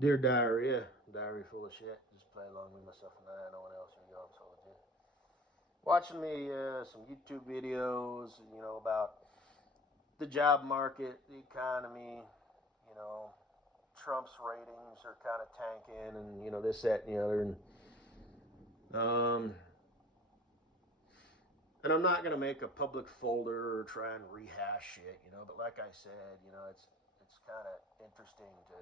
Dear diary, diary full of shit. Just play along with myself and I. No one else. Here you go. I'm so legit. Watching me some YouTube videos, about the job market, the economy. You know, Trump's ratings are kind of tanking, and this, that, and the other. Um, and I'm not gonna make a public folder or try and rehash shit, But like I said, it's kind of interesting to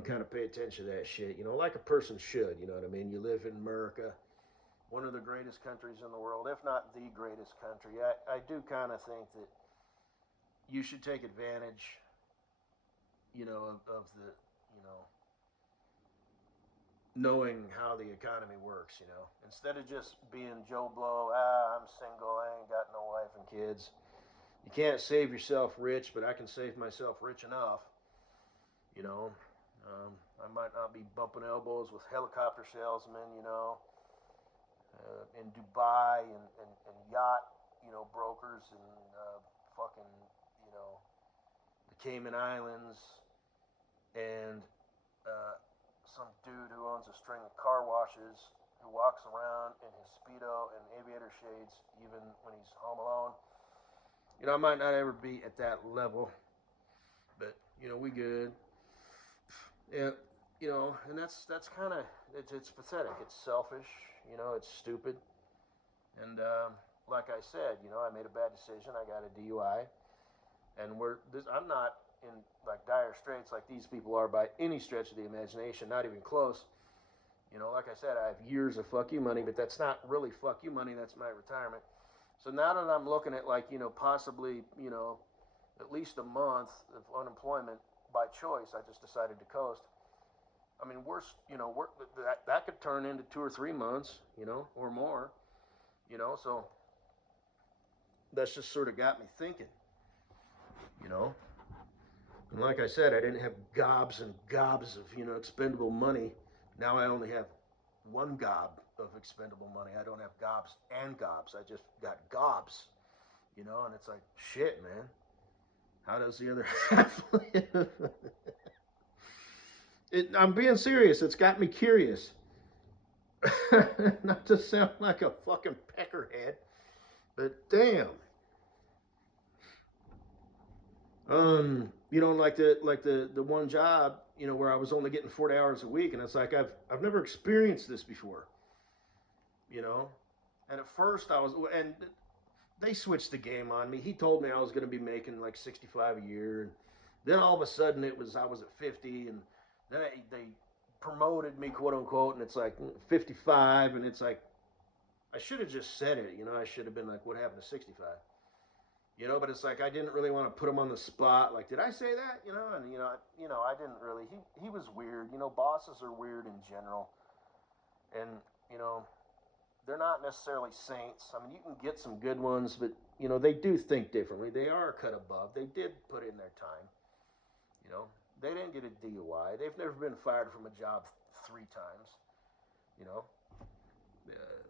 kind of pay attention to that shit, like a person should, you know what I mean? You live in America, one of the greatest countries in the world, if not the greatest country. I do kind of think that you should take advantage, of the, you know, knowing how the economy works, instead of just being Joe Blow, I'm single, I ain't got no wife and kids. You can't save yourself rich, but I can save myself rich enough, you know. I might not be bumping elbows with helicopter salesmen, in Dubai and yacht, brokers and fucking, you know, the Cayman Islands and some dude who owns a string of car washes who walks around in his Speedo and aviator shades even when he's home alone. I might not ever be at that level, but, we good. Yeah, and that's kind of it's pathetic. It's selfish. It's stupid. And like I said, I made a bad decision. I got a DUI, and I'm not in like dire straits like these people are by any stretch of the imagination. Not even close. Like I said, I have years of fuck you money, but that's not really fuck you money. That's my retirement. So now that I'm looking at like possibly at least a month of unemployment by choice, I just decided to coast. I mean, that could turn into 2 or 3 months, or more, So that's just sort of got me thinking, you know. And like I said, I didn't have gobs and gobs of expendable money. Now I only have one gob of expendable money. I don't have gobs and gobs. I just got gobs, And it's like shit, man. How does the other half live? I'm being serious. It's got me curious. Not to sound like a fucking peckerhead, but damn. Like the one job, where I was only getting 40 hours a week, and it's like I've never experienced this before, you know. And at first I was, and they switched the game on me. He told me I was going to be making like 65 a year, and then all of a sudden I was at 50, and then they promoted me, quote unquote, and it's like 55, and it's like I should have just said it, I should have been like, what happened to 65? But it's like I didn't really want to put him on the spot. Like, did I say that? And I didn't really. He was weird. Bosses are weird in general, and they're not necessarily saints. I mean, you can get some good ones, but they do think differently. They are cut above. They did put in their time. You know, they didn't get a DUI. They've never been fired from a job 3 times. You know, uh,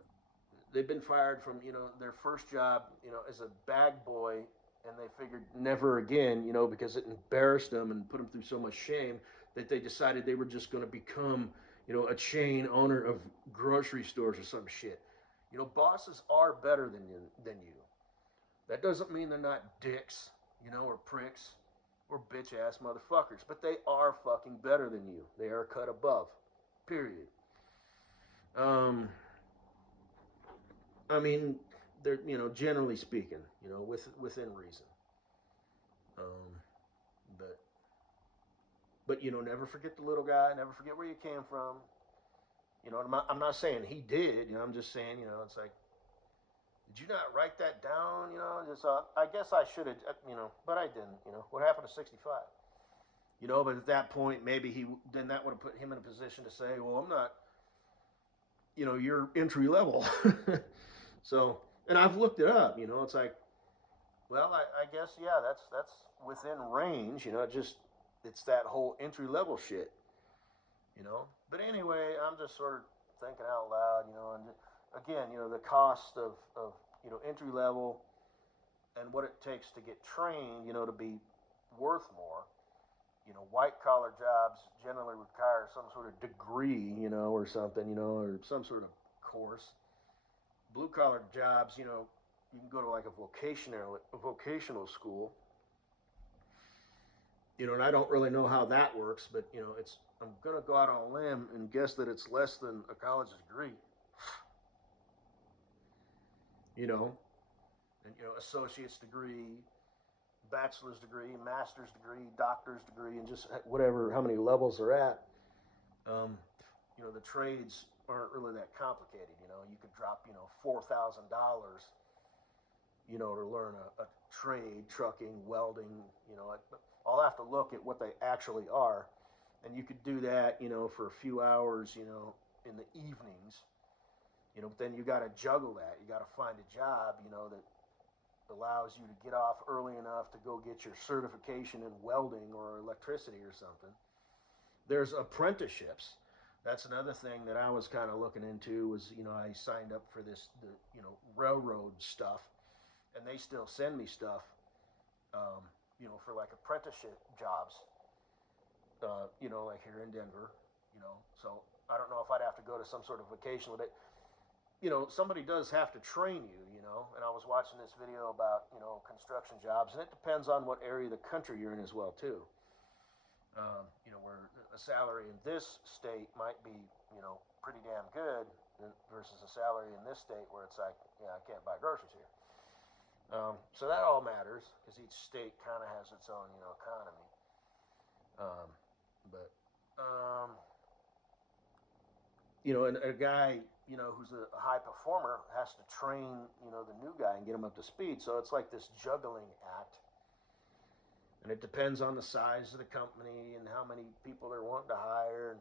they've been fired from their first job as a bag boy, and they figured never again, because it embarrassed them and put them through so much shame that they decided they were just going to become a chain owner of grocery stores or some shit. Bosses are better than you. That doesn't mean they're not dicks, or pricks or bitch ass motherfuckers, but they are fucking better than you. They are cut above. Period. um I mean, they're generally speaking, within reason. Um, but never forget the little guy. Never forget where you came from. I'm not saying he did. I'm just saying, it's like, did you not write that down? Just I guess I should have, but I didn't. What happened to 65? But at that point, maybe then that would have put him in a position to say, well, I'm not, you're entry level. So, and I've looked it up. It's like, well, I guess yeah, that's within range. Just it's that whole entry level shit. But anyway, I'm just sort of thinking out loud. And again, the cost of entry level and what it takes to get trained. To be worth more. white collar jobs generally require some sort of degree, or something, or some sort of course. Blue collar jobs, you can go to like a vocational school, and I don't really know how that works, but it's I'm gonna go out on a limb and guess that it's less than a college degree, you know, and associate's degree, bachelor's degree, master's degree, doctor's degree, and just whatever how many levels they're at. Um, the trades aren't really that complicated. You could drop $4,000, to learn a trade, trucking, welding. I'll have to look at what they actually are, and you could do that, for a few hours, in the evenings. But then you got to juggle that. You got to find a job, that allows you to get off early enough to go get your certification in welding or electricity or something. There's apprenticeships. That's another thing that I was kind of looking into was, I signed up for the railroad stuff, and they still send me stuff, for like apprenticeship jobs, like here in Denver, so I don't know if I'd have to go to some sort of vocational, but, somebody does have to train you, and I was watching this video about, construction jobs, and it depends on what area of the country you're in as well, too. Where a salary in this state might be, pretty damn good versus a salary in this state where it's like, I can't buy groceries here. So that all matters because each state kind of has its own, economy. But, and a guy, who's a high performer has to train, the new guy and get him up to speed. So it's like this juggling act. And it depends on the size of the company and how many people they're wanting to hire. And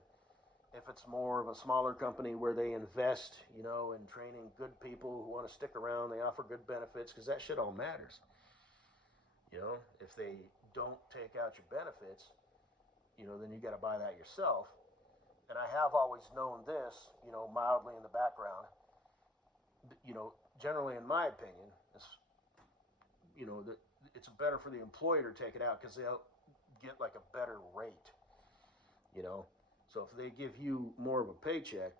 if it's more of a smaller company where they invest, in training good people who want to stick around, they offer good benefits because that shit all matters. If they don't take out your benefits, then you got to buy that yourself. And I have always known this, mildly in the background. Generally, in my opinion, it's, it's better for the employer to take it out because they'll get like a better rate. So if they give you more of a paycheck,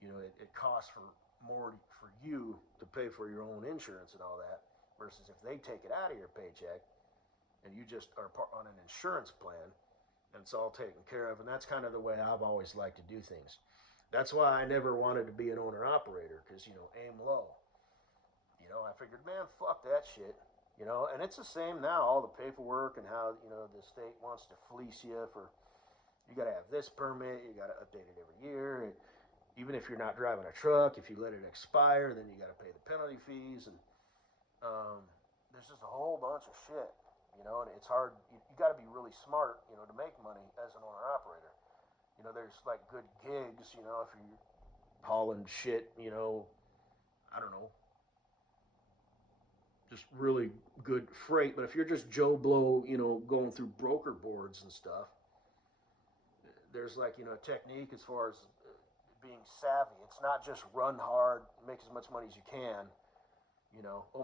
it costs for more for you to pay for your own insurance and all that. Versus if they take it out of your paycheck and you just are on an insurance plan and it's all taken care of. And that's kind of the way I've always liked to do things. That's why I never wanted to be an owner operator because, aim low. I figured, man, fuck that shit. And it's the same now, all the paperwork and how, the state wants to fleece you for, you got to have this permit, you got to update it every year. And even if you're not driving a truck, if you let it expire, then you got to pay the penalty fees. And there's just a whole bunch of shit, and it's hard. You got to be really smart, to make money as an owner operator. There's like good gigs, if you're hauling shit, I don't know, just really good freight. But if you're just Joe Blow, going through broker boards and stuff, there's like, a technique as far as being savvy. It's not just run hard, make as much money as you can.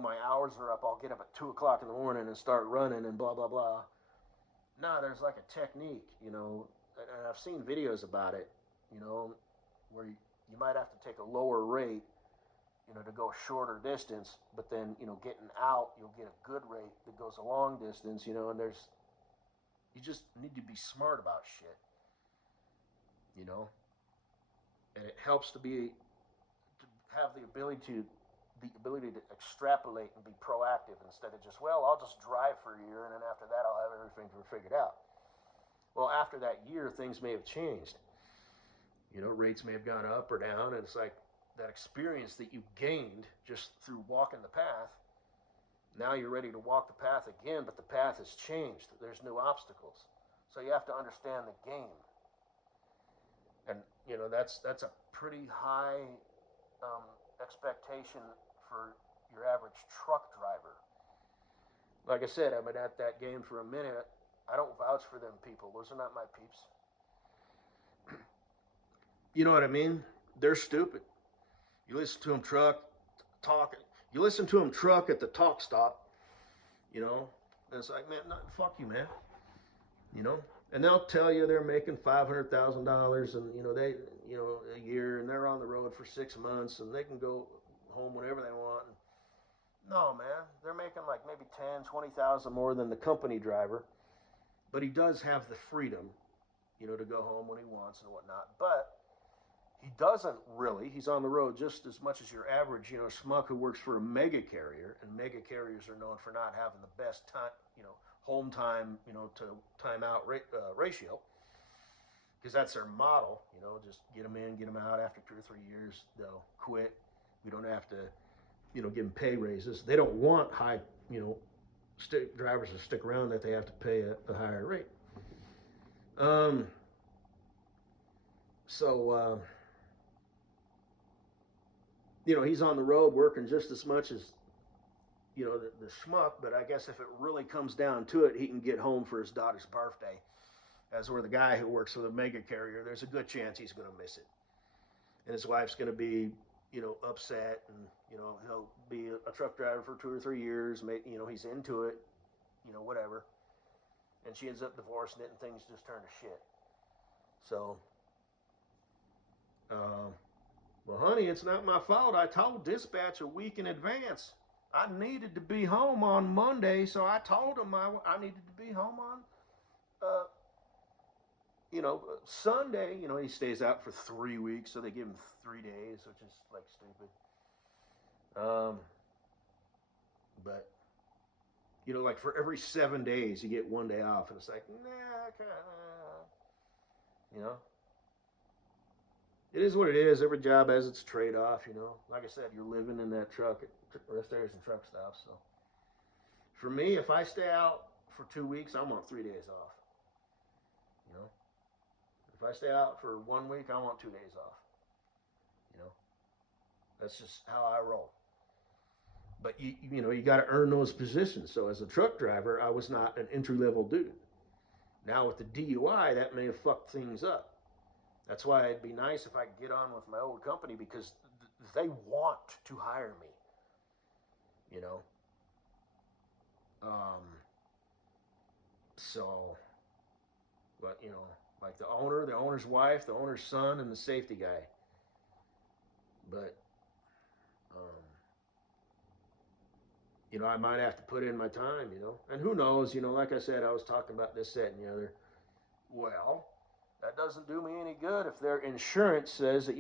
My hours are up, I'll get up at 2 o'clock in the morning and start running and blah, blah, blah. No, there's like a technique, and I've seen videos about it, where you might have to take a lower rate, to go a shorter distance, but then, getting out, you'll get a good rate that goes a long distance, and you just need to be smart about shit, and it helps to have the ability to extrapolate and be proactive instead of just, I'll just drive for a year and then after that I'll have everything figured out. Well, after that year, things may have changed. Rates may have gone up or down, and it's like that experience that you gained just through walking the path. Now you're ready to walk the path again, but the path has changed. There's new obstacles. So you have to understand the game. And, that's a pretty high expectation for your average truck driver. Like I said, I've been at that game for a minute. I don't vouch for them people. Those are not my peeps. You know what I mean? They're stupid. You listen to them talking. You listen to them truck at the talk stop, and it's like, man, fuck you, man. you know, and they'll tell you they're making $500,000 and a year, and they're on the road for 6 months, and they can go home whenever they want. No, man, they're making like maybe 10, 20,000 more than the company driver, but he does have the freedom, to go home when he wants and whatnot. But he doesn't really. He's on the road just as much as your average, schmuck who works for a mega carrier, and mega carriers are known for not having the best time, home time, to time out ratio, because that's their model. Just get them in, get them out. After 2 or 3 years, they'll quit. We don't have to, give them pay raises. They don't want high, drivers to stick around that they have to pay a higher rate. Um, so he's on the road working just as much as the schmuck. But I guess if it really comes down to it, he can get home for his daughter's birthday. As where the guy who works for the mega carrier, there's a good chance he's going to miss it, and his wife's going to be upset, and he'll be a truck driver for 2 or 3 years. He's into it, whatever, and she ends up divorcing it, and things just turn to shit. So, well, honey, it's not my fault. I told dispatch a week in advance. I needed to be home on Monday, so I told him I needed to be home on, Sunday. He stays out for 3 weeks, so they give him 3 days, which is like stupid. But like for every 7 days, you get 1 day off, and it's like, nah, it is what it is. Every job has its trade-off. Like I said, you're living in that truck at rest areas and truck stops. So for me, if I stay out for 2 weeks, I want 3 days off. If I stay out for 1 week, I want 2 days off. That's just how I roll. But you got to earn those positions. So as a truck driver, I was not an entry level dude. Now with the DUI, that may have fucked things up. That's why it'd be nice if I could get on with my old company, because they want to hire me. So, but like the owner's wife, the owner's son, and the safety guy. But I might have to put in my time, and who knows, like I said, I was talking about this, that, and the other. Well, that doesn't do me any good if their insurance says that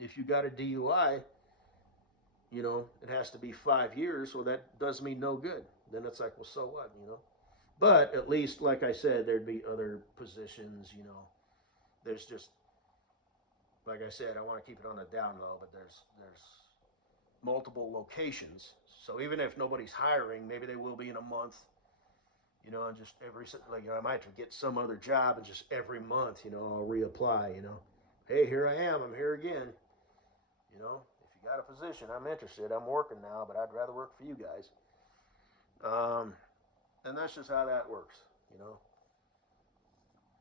if you got a DUI, it has to be 5 years. Well, that does me no good. Then it's like, well, so what, But at least, like I said, there'd be other positions, There's just, like I said, I want to keep it on the down low, but there's multiple locations. So even if nobody's hiring, maybe they will be in a month, and just I might have to get some other job, and just every month, I'll reapply, Hey, here I am. I'm here again. If you got a position, I'm interested. I'm working now, but I'd rather work for you guys. And that's just how that works,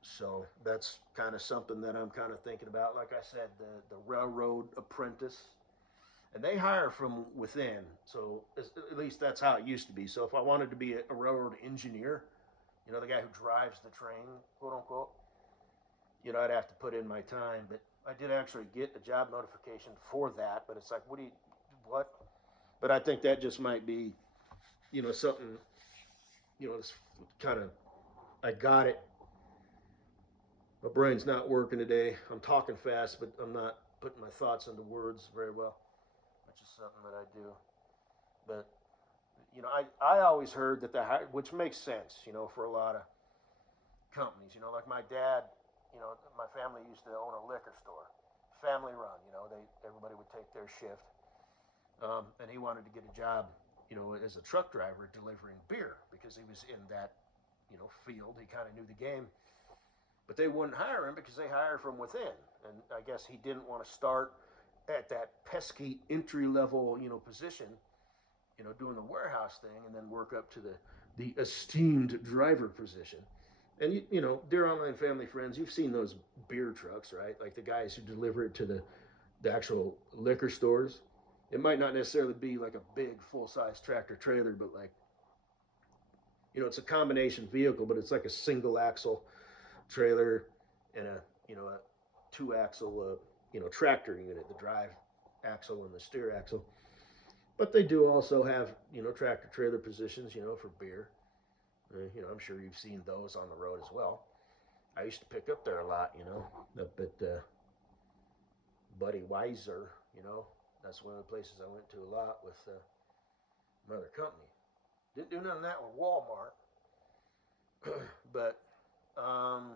So that's kind of something that I'm kind of thinking about. Like I said, the railroad apprentice, and they hire from within. So at least that's how it used to be. So if I wanted to be a railroad engineer, the guy who drives the train, quote unquote, I'd have to put in my time. But I did actually get a job notification for that. But it's like, what? But I think that just might be, something, it's kind of, I got it. My brain's not working today. I'm talking fast, but I'm not putting my thoughts into words very well, which is something that I do. But, I always heard that which makes sense, for a lot of companies, like my dad, my family used to own a liquor store, family run, everybody would take their shift. And he wanted to get a job, as a truck driver delivering beer, because he was in that, field. He kind of knew the game. But they wouldn't hire him because they hired from within. And I guess he didn't want to start at that pesky entry level, position, doing the warehouse thing, and then work up to the esteemed driver position. And dear online family friends, you've seen those beer trucks, right? Like the guys who deliver it to the actual liquor stores. It might not necessarily be like a big full-size tractor trailer, but like You know, it's a combination vehicle, but it's like a single axle trailer and a two axle tractor unit, the drive axle and the steer axle. But they do also have tractor trailer positions for beer. I'm sure you've seen those on the road as well. I used to pick up there a lot, up at Buddy Weiser. That's one of the places I went to a lot with my other company. Didn't do none of that with Walmart, but um,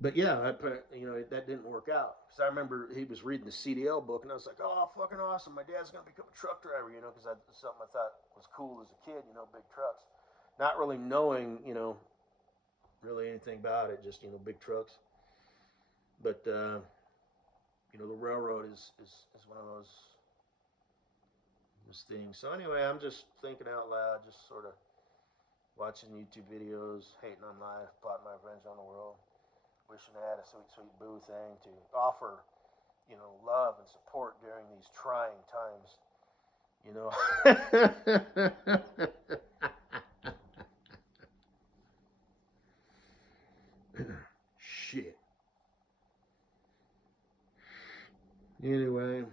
but yeah, that didn't work out. Because I remember he was reading the CDL book, and I was like, oh, fucking awesome! My dad's gonna become a truck driver, because that's something I thought was cool as a kid, big trucks. Not really knowing, really anything about it, just big trucks. But the railroad is one of those things. So anyway, I'm just thinking out loud, just sort of watching YouTube videos, hating on life, plotting my revenge on the world, wishing I had a sweet, sweet boo thing to offer, love and support during these trying times. Shit. Anyway.